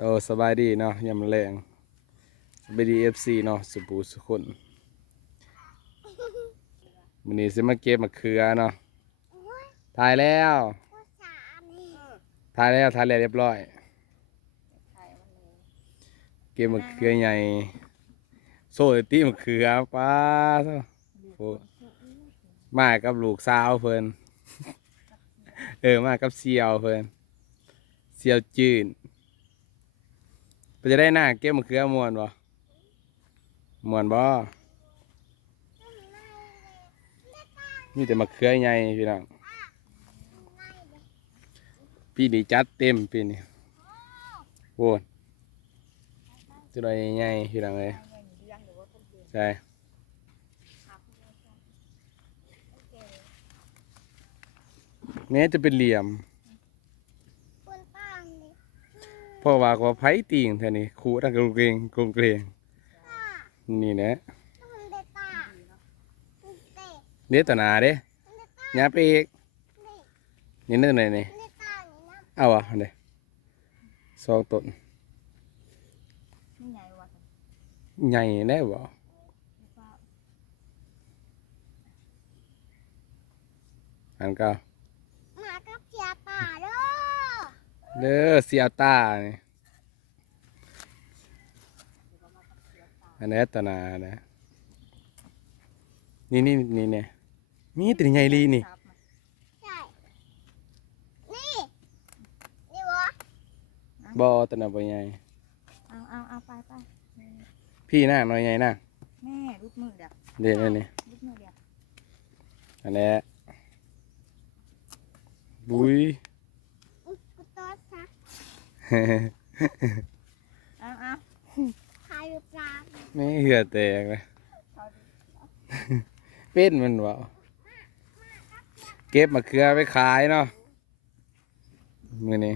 โอ้สบายดีเนาะยามแรงสบายดีเอฟซีเนาะสุปูสุคนวันนี้สิมาเก็บมะเขือเนาะถ่ายแล้วถ่ายแล้วถ่ายแล้วเรียบร้อยเก็บมะเขือใหญ่โซ่ตีมะเขือป้าโถ่โอ้มากับลูกสาวเพิ่นเออมากับเสี่ยวเพิ่นเสี่ยวจืนเพิ่น จะได้หน้าเก็บมะเขือม่วนบ่ม่วนบ่มีแต่มะเขือใหญ่พี่น้องปีนี้จัดเต็มปีนี้โว้ยจะได้ใหญ่พี่น้องเอ้ยใช่แม้จะเป็นเหลี่ยม คนป้างเลย เพราะว่าก็ไผ่ติงเท่านี้ขู่ทั้งกรุงเกรงกรุงเกรงนี่นะเดี๋ยวต่อหน้าเด้เด็ดตาไปอีกนี่นั่นไหนนี่เด็ดตานี่ะเอาอะเด้สองต้นใหญ่แน่บ่อันก็ มากับเสียป่าเด้อ เด้อเสียวตานี่อันนี้ต่อหน้านะนี่นี่นี่เนี่ยมีแตัวใหญ่ลีนี่ครับมาใช่นี่นี่วะบ่ต่อหน้าบ่ใหญ่เอาเอาเอาไปไปพี่หน้าน้อยใหญ่หน้าแม่รูปมือเดี๋ยวเด้นี่นี่รูปมือเดี๋ยวอันนี้บุยอุ๊ยกูตัวซัก เอาเอาพายรูปร่างไม่เหือแตกเลยเป็นมันเปล่าเก็บมะเขือไปขายเนาะมือนี้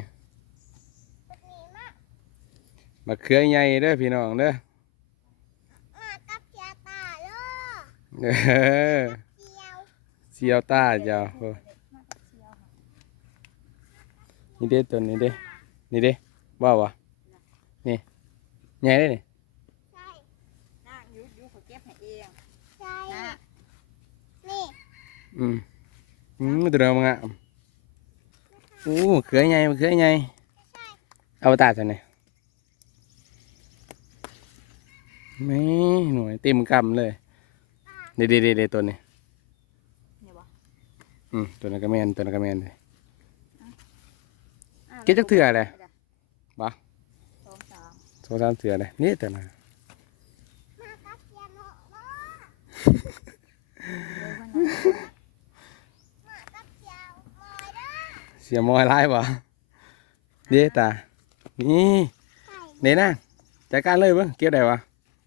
แบบนี้มามะเขือใหญ่เด้อพี่น้องเด้อมากับเสียป่าเด้อเออเดียวเสียวตาเจ้าโอ้นี่เด้ตัวนี้เด้ นี่เด้ว่าวะนี่ใหญ่เลยนี่ใช่นั่งยุดยุดเขาเก็บให้เองใช่นะนี่อืมอืมตัวเดิมงะโอ้มะเขือใหญ่มะเขือใหญ่เอาไปตาดใส่ไหนไม่หน่วยเต็มกำเลยเด็ดเด็ดเด็ดตัวนี้เนี่ยวะอืมตัวนั้นก็แมนตัวนั้นก็แมนเลยอ้าวเก็บจักเทื่อเลย บ่สองสามสองสามเถื่อเลยนี่ตัวนั้นมากับเสียโนเนาะเดี๋ยวมันนะมากับเสียมอยเด้อเสียมอยไล่บ่เด้ตานี่ใช่เด้นะจัดการเลยเบิ่งเก็บได้วะ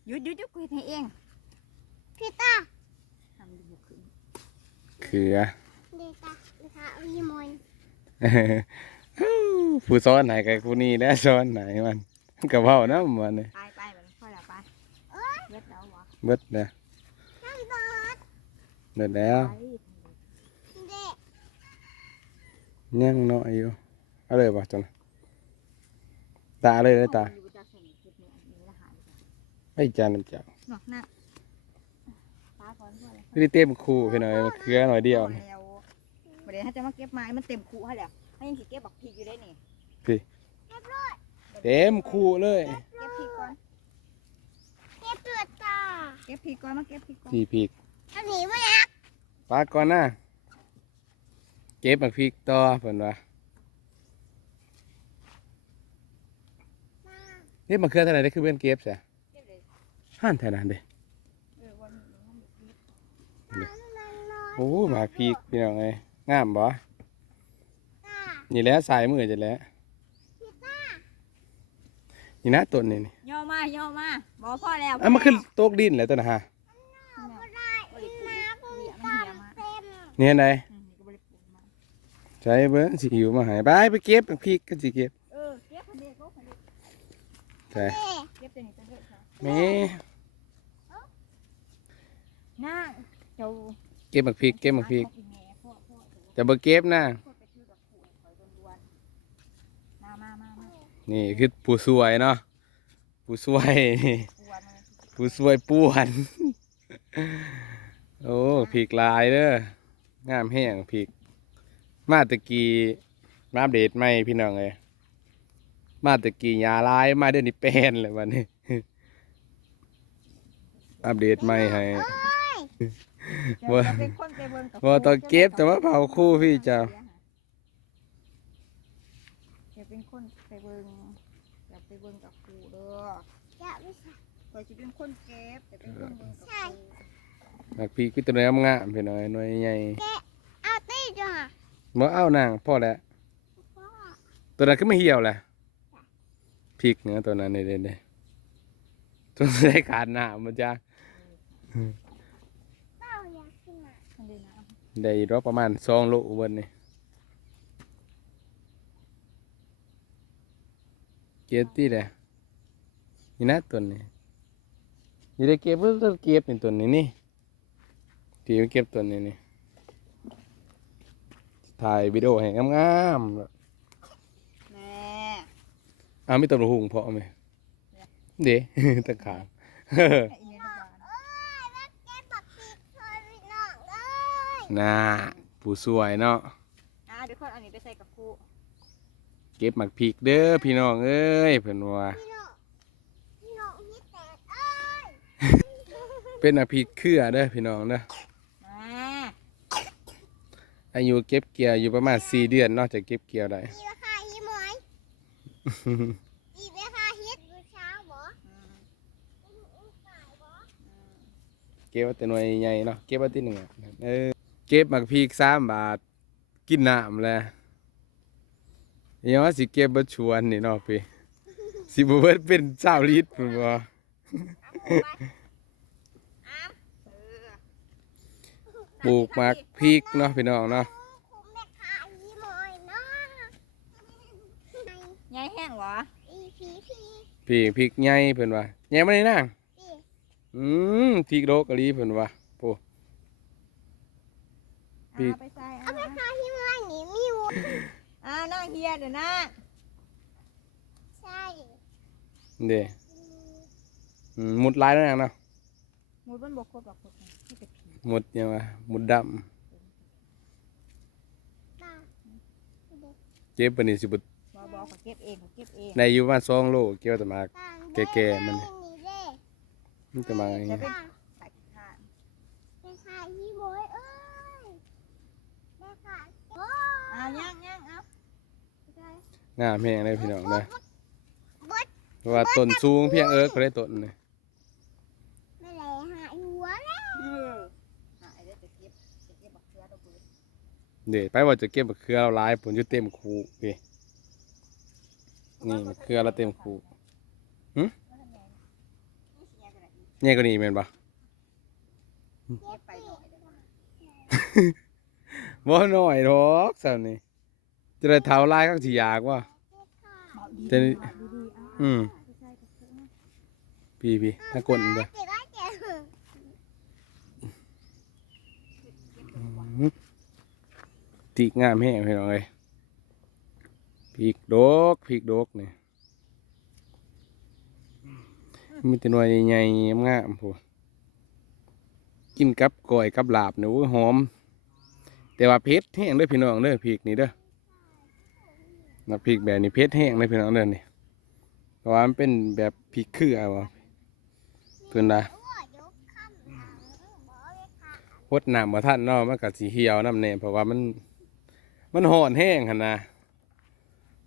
ยุดยุดยุดกูเฮ็ดให้เองพี่ตาทำดูบุกขึ้นเขือเด็กตาเด็กตาอีมอย ผู้ซ้อนไหนกับผู้นี้แล้วซ้อนไหนมันกับเว้านะมันนี่ไปไปมันค่อยละไปเล็ดแล้ววะเบิดเด้อนั่งเบิดเบิดแล้วไปเด็กยังน้อยอยู่เอาเลยบ่จังตาเลยเลยตาอยู่จะส่งคลิปนี้มีรหัสไอ้จานน้ำเจ้าเนาะนั่งตาก่อนก่อนเลยไม่ได้เต็มคู่พี่น้อยมันเขือหน่อยเดียวแล้วประเดี๋ยวถ้าจะมาเก็บไม้มันเต็มคูให้แล้ว ให้ยังสิเก็บบักพริกอยู่ได้นี่เต็มคู่เลย เก็บพริกก่อนเก็บเลือดตาเก็บพริกก่อนมาเก็บพริกก่อนพี่พีกอันนี้ไม่อยากปาก่อนนะเก็บมาพริกต่อเพิ่นว่ามานี่มาเครือเท่าไหร่ได้คือเพื่อนเก็บใช่เก็บเลยห้านเท่านั้นเด้เออวันนี้มันมีพริกตามันน้อยโอ้หมากพริกพี่น้องเอ้ยงามบ่ตา นี่แหล้วสายมือจะแล้วพี่ตานี่นะต้นนี่นี่ย่อมาย่อมาบอกพ่อแล้วอะมันขึ้นโตกดินแล้วตัวนะฮะเอาบ่ได้อีน้ำมันตามเต็มนี่เห็นไดอืมนี่ก็บริปลูกมาใช้เบิ่งสิหิวมาใหายไปไปเก็บพริกกันสิเก็บเออเก็บพันเดียวก็พันเดียวใช่เด็กเก็บตัวนี้ตัวเดียวค่ะแม่นั่งเจ้าเก็บหมักพริกเก็บหมักพริกพ่อพ่อพ่อจะบ่เก็บนะ พ่อไปซื้อกับผู้คอยด่วนๆนั่ง มามามา นี่คือผู้สวยเนาะผู้สวยนี่ผู้สวยป่วนโอ้ผีกลายเด้องามแห้งผีกมาตะกี้มาอัปเดตใหม่พี่น้องเลยมาตะกี้ยาลายมาเดี๋ยวนี้เป็นเลยวันนี้อัปเดตใหม่ให้เดี๋ยวจะเป็นคนไปเบิ่งกัว่าตอนเก็บแต่ว่าเผาคู่พี่เจ้าเป็นคน จะไม่ใช่คอยจะเป็นคนเก็บแต่เป็นคนเบิ่งกับปูมักพีกวิตามินงามพี่น้อยหน่วยใหญ่เอาตีจ้ะบ่เอานางพ่อแหล้วตัวนั้นก็ไม่เหี่ยวแหละพริกเนื้อตัวนั้นเด็ดๆตัวได้ขาดหน้ามันจะเต้าอยากกินอะมันเลยนะได้รอบประมาณสองโลเวันนี้เก็บที่แหละ นี่นะตัวนี้นี่ได้เก็บเพิ่งเก็บนี่ตัวนี้นี่ที่มันเก็บตัวนี้นี่ถ่ายวิดีโอให้งามๆแม่อ่าไม่ต้องหุงเพาะไหมเด้ตะขางไอ้เมียทุกวันเอ้ยแม่แกบักปีกเคยพี่น้องเอ้ยน่าผู้สวยเนาะอะเดี๋ยวคนเอาอันนี้ไปใส่กับครูเก็บหมักพริกเด้อพี่น้องเอ้ยเพิ่นว่า พี่น้องพี่น้องพี่แตกเอ้ย เป็นหมักพริกเครือเด้อพี่น้องเด้อมาอายุเก็บเกี่ยวอยู่ประมาณ4เดือนเนาะจะเก็บเกี่ยวได้อีราคาอีหมอยอีราคาเฮ็ดดูเช้าบ่อืมอีอุ้งขายบ่อืมเก็บไว้แต่หน่วยใหญ่เนาะเก็บไว้ที่หนึ่งอะเออเก็บหมักพริก3บาทกินน้ำแหละยังว่าสิเก็บบ่ชวนนี่เนาะพี่สิบ่เบิดเป็น20ลิตรพุ่นบ่ เอาหมูไปอ้าม เออ ปลูกหมักพริกเนาะพี่น้องเนาะคุ้มแม่ค้าอีหมอยเนาะยายแห้งเหรออีพีพีพี่พริกใหญ่เพิ่นว่าใหญ่บ่ได้นางพี่อืมพริกโดกะลีเพิ่นว่าโอ้พี่เอาไปใส่เอาเอาแม่ค้าที่มาหนีมีวุ้นอ่านั่งเฮียเดี๋ยวนะใช่เด้อืมหมุดลายแล้วนางเนาะหมูดมันบกครบหรอกครบนี่เป็นผี หมุดยังว่าหมุดดำตาเก็บปานนี้สิบ่บอบอเขาเก็บเองเขาเก็บเองได้อยู่ประมาณ2โลเกี่ยวแต่มากตาแก่ๆมันนี่เด้มันจะมาอย่างเดี๋ยเงี้วยไปใส่ทานแม่ค้าอีหมอยเอ้ยแม่ค้าโอ้อ่าย่างย่างเอางามแฮงเลยพี่น้องเด้อบดเพราะว่าต้นสูงเพียงเอิกก็ได้ต้นนี่ไม่ได้หาหัวแล้ว เออหายได้ว จะเก็บจะเก็บบักเขือดอกเบือเด้ไปว่าจะเก็บมะเขือเราหลายผลอยู่เต็มคูพี่นี่มะเขือเราเต็มคูนี่สิยายไปไหนอีกใหญ่กว่านี้แม่นบ่เก็บไปหน่อยเดี๋ยวบ่น้อยดอกซั่นนี่จะได้เท่าลายข้างสิอยากว่าจะนี่ดีๆเอาอืมไปใส่กับเขือนะพี่พี่ถ้ากดเด้อเจ็บได้เจ็บ ตีกงามแห้งพี่น้องเอ้ยพริกดกพริกดกนี่มีแต่หน่วยใหญ่ๆงามพูนกินกับก้อยกับลาบเนี่ยโอ้ยหอม แต่ว่าเผ็ดแห้งเด้อพี่น้องเด้อพริกนี่เด้อน้ำพริกแบบนี้เผ็ดแห้งเลยพี่น้องเด้อนี่เพราะว่ามันเป็นแบบพริกคือเอาอะเพิ่นว่าโอ้ยยกคำหลังบ่เลยค่ะพดน้ำมาท่านเนาะมันก็สีเหี่ยวน้ำแน่เพราะว่ามัน มันห่อนแห้งหันนะ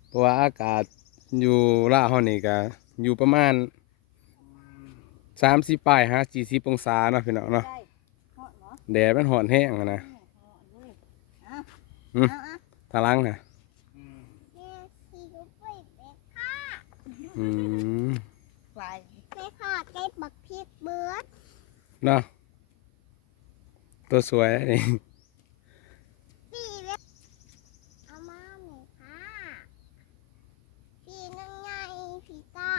เพราะว่าอากาศอยู่ล่าห้องนี่ก็อยู่ประมาณสามสิบปลายฮะสี่สิบองศาเนาะพี่น้องเนาะได้เหาะเนาะแดดมันห่อนแห้งหั้นนะเหาะเลยเอาอืมเอาเอาทาลังนะแม่ขี่รถไปแม่ค่ะอืมไปแม่ค่ะเก็บบักพริกเบิดเนาะตัวสวยนี่ ปีเล็กเอามาแม่ค่ะปีนึงไงพี่ตา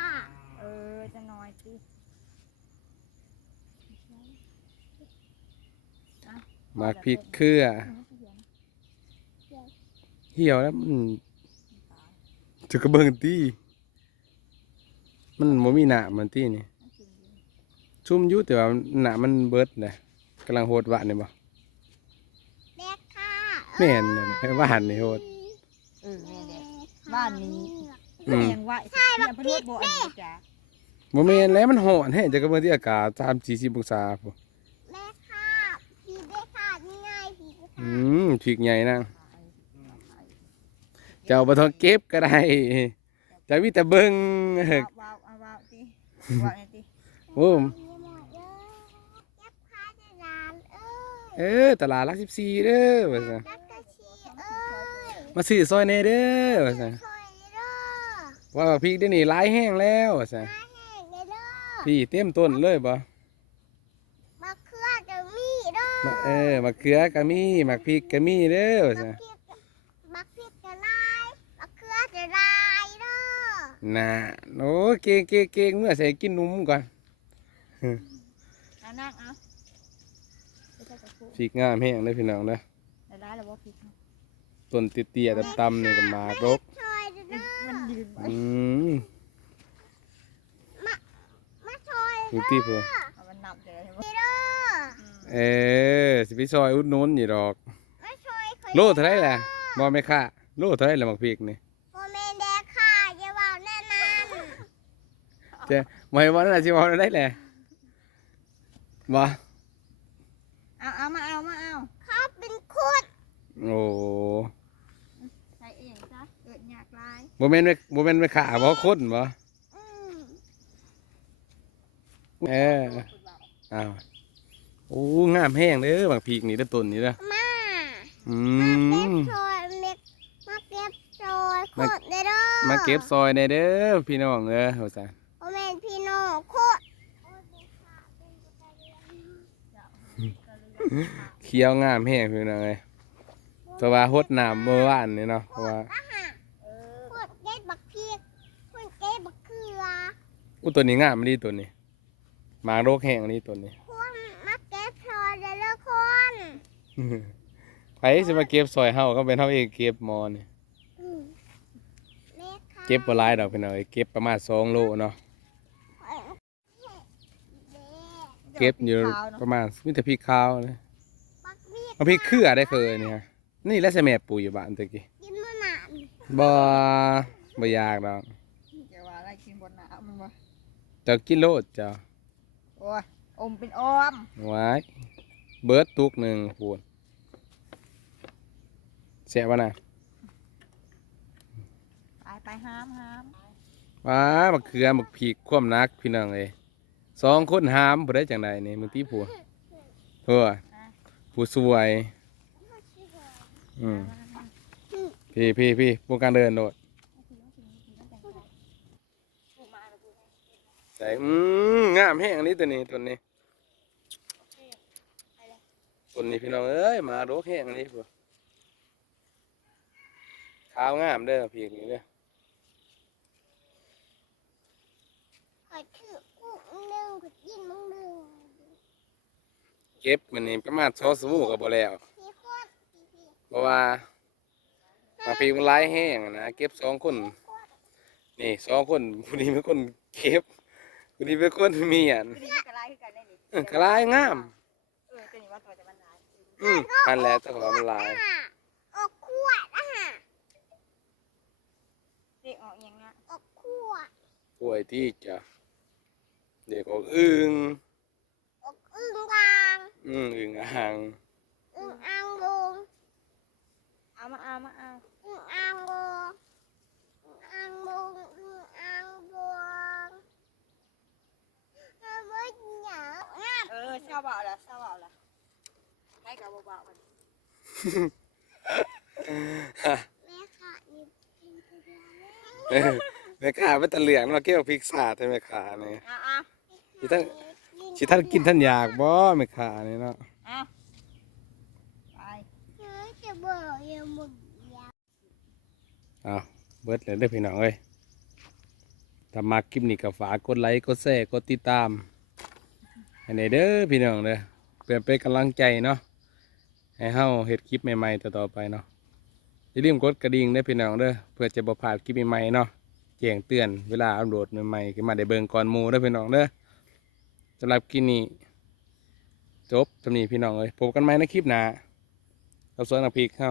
เออจะน้อยสิ หมากพ ริกเครือเหี่ยวแล้วมันจะกระเบิงตีมันบ่มีหนามันตีนี่ชุ่มอยู่แต่ว่าหนามันเบิดเลยกำลังโหดหวานนี่บ่แม่ค่ะแม่นนั่นแหละหวานนี่โหดเออแม่เด็กบ้านนี้อืมเลี้ยงไว้ใช่เลี้ยงพะโล้บ่อันนี้จ้ะบ่แม่นแล้วมันร้อนแฮะจะกระเบิงที่อากาศ3 40องศาพุ่นแม่ค่ะพี่เด็กค่ะนี่ไงพี่เด็ก อืค่ะมพริกใหญ่นางเจ้าบ่ต้องเก็บก็ได้จะมีแต่เบิ่งว้าวว้าวเอาว้าวติว้าวนี่ติโอ้มีหมดเลยเจ็บขาจะนานเอ้ยเออตลาดหลัก14เด้อว่าซั่นจักกะชีเอ้ยมาซื้อซอยแหน่เด้อว่าซั่นช่วยเด้อว่าพริกเดี๋ยวนี้หลายแห้งแล้วว่าซั่นมาแห้งเลยเด้อพี่เต็มต้นเลยบ่มะเขือจะ มีเด้อมะเออมะเขือก็มีมะพริกก็มีเด้อว่าซั่นบักพริกจะลายบักเขือจะลายเด้อน่ะโอ้เก่งเก่งเก่งเมื่อใส่กินนมก่อนเอานั่งเอาไปใส่กระปุกพริกงามแห้งเลยพี่น้องเด้อได้ได้แล้วบ่พริกต้นเตี้ยๆตำๆนี่ก็หมากรกช่วยเด้อมันยืนไว้อืมมาช่วยดูที่เพิ่นเอามันนับเลยใช่ไหม เด้อ เออสิไปซอยอุดหนุนนี่ดอก มาช่วยข่อยโลเท่าไหร่ล่ะบ่แม่ค้าโลเท่าไหร่ล่ะมักพริกนี่โมเมนแดกค่ะอย่าเว่าแน่นอนเจ้บ่ให้ว่านั่นน่ะสิว่าได้แหละบ่เอาเอามาเอามาเอาเขาเป็นคุดโอ้ใส่เองซะเกิดยากหลายบ่แม่นแม่บ่แม่นแม่ค้าบ่คนบ่อืม เอออ้าว โอ้งามแห้งเด้อบักพริกนี่เด้อต้นนี่เด้อมาอืมาเก็บมซอยเม็ดมาเก็บซอยคุมาดเด้อมาเก็บซอยได้เด้อพี่น้องเอ้อว่าซั่นโมเมนพี่น้องคุดเขียวงามแห้งพี่น้องเอ้ยเพราะว่าฮดน้ำเมื่อวานนี่เนาะเพราะว่าอาหารเออคุดเก็บบักพริกคุดเก็บบักเขืออู้ตัวนี้งามดีตัวนี้หมากโรคแห้งนี่ตัวนี้ คุณมาเก็บซอยเด้อคน ไผสิมาเก็บซอยเฮาก็เป็นเฮาเองเก็บหมอนี่อืมแม่ค่ะเก็บบ่หลายดอกพี่น้องเอ้ยเก็บประมาณ2โลเนาะเก็บอยู่ประมาณมีแต่พริกขาวนะบักพริกเอาพริกเครือได้เคยเนี่ยนี่แหละใส่แม่ปลูกอยู่บ้านตะกี้กินมะนาวบ่บ่อยากดอกอย่าว่าอะไรกินบนหนาวมันบ่เจ้ากินโลดเจ้าโอ้ยอมเป็นออมไว้เบิดตุกหนึ่งพูน เสียบ่น่ะไปไปห้ามห้ามว้าบักเขือบักผีกความนักพี่น้องเอ้ยสองคนหามบ่ได้จังไดนี่มึงตีผัวเฮ้อผู้สวย อืมพี่พี่พี่พวกการเดินโดดใส่อืมงามแห้งอันนี้ตัวนี้ตัวนี้ตัวนี้พี่น้องเอ้ยมาโรกแห้งอันนี้พวก ขาวงามเด้อพี่นี่เด้อขอถือกุ้งหนึ่งขอกินมึงหนึ่งเก็บมันนี่ประมาณสองสมูก็บ่แล้วพี่โคตรพี่พี่เพราะว่าบางปีมันหลายแห้งอะนะเก็บสองคนนี่สองคนผู้นี้เป็นคนเก็บผู้นี้เป็นคนเมียนคือนี่มันกระไรคือกันได้นี่เออกลายงามเออตัวนี้ว่าตัวจะมันหลายอืมอันแหละเจ้าของมันหลายอะออกขวดอะฮะ เด็กออกอย่างเงี้ย ออกขวด กล้วยที่จะเด็กออกอึงออกอึ่งวางอืมอึงอ่างอึ่งอ่างลงเอามาเอามาเอาอึ่งอ่างลงอึ่งอ่างลงอึ่งอ่างลงเอาไว้เหนียวงามเออเศร้าเบาละเศร้าเบาละให้กับเบาๆมันแม่ค่ะนี่กินคนเดียวเลยเออ แม่ค้าเป็นตะเหลืองเราะเก็บพริกสาดให้แม่ค้านี่เอาเอาสิท่านสิท่านกินท่านอยากบ่แม่ค้านี่เนาะเอาไปเฮ้ยจะบอกอย่าหมดยาอ้าวเบิดเลยเด้อพี่น้องเอ้ยถ้ามาคลิปนี้ก็ฝากกดไลค์กดแชร์กดติดตามให้ในเด้อพี่น้องเด้อเพื่อเป็นกำลังใจเนาะให้เฮาเฮ็ดคลิปใหม่ๆต่อๆไปเนาะอย่าลืมกดกระดิ่งเด้อพี่น้องเด้อเพื่อจะบ่พลาดคลิปใหม่ๆเนาะ แจ้งเตือนเวลาอัปโหลดใหม่ๆขึ้นมาได้เบิ่งก่อนหมู่เด้อพี่น้องเด้อสำหรับคลิปนี้จบสำนี้พี่น้องเลยพบกันใหม่ในคลิปหน้ากับสวนน้ำพริกเฮา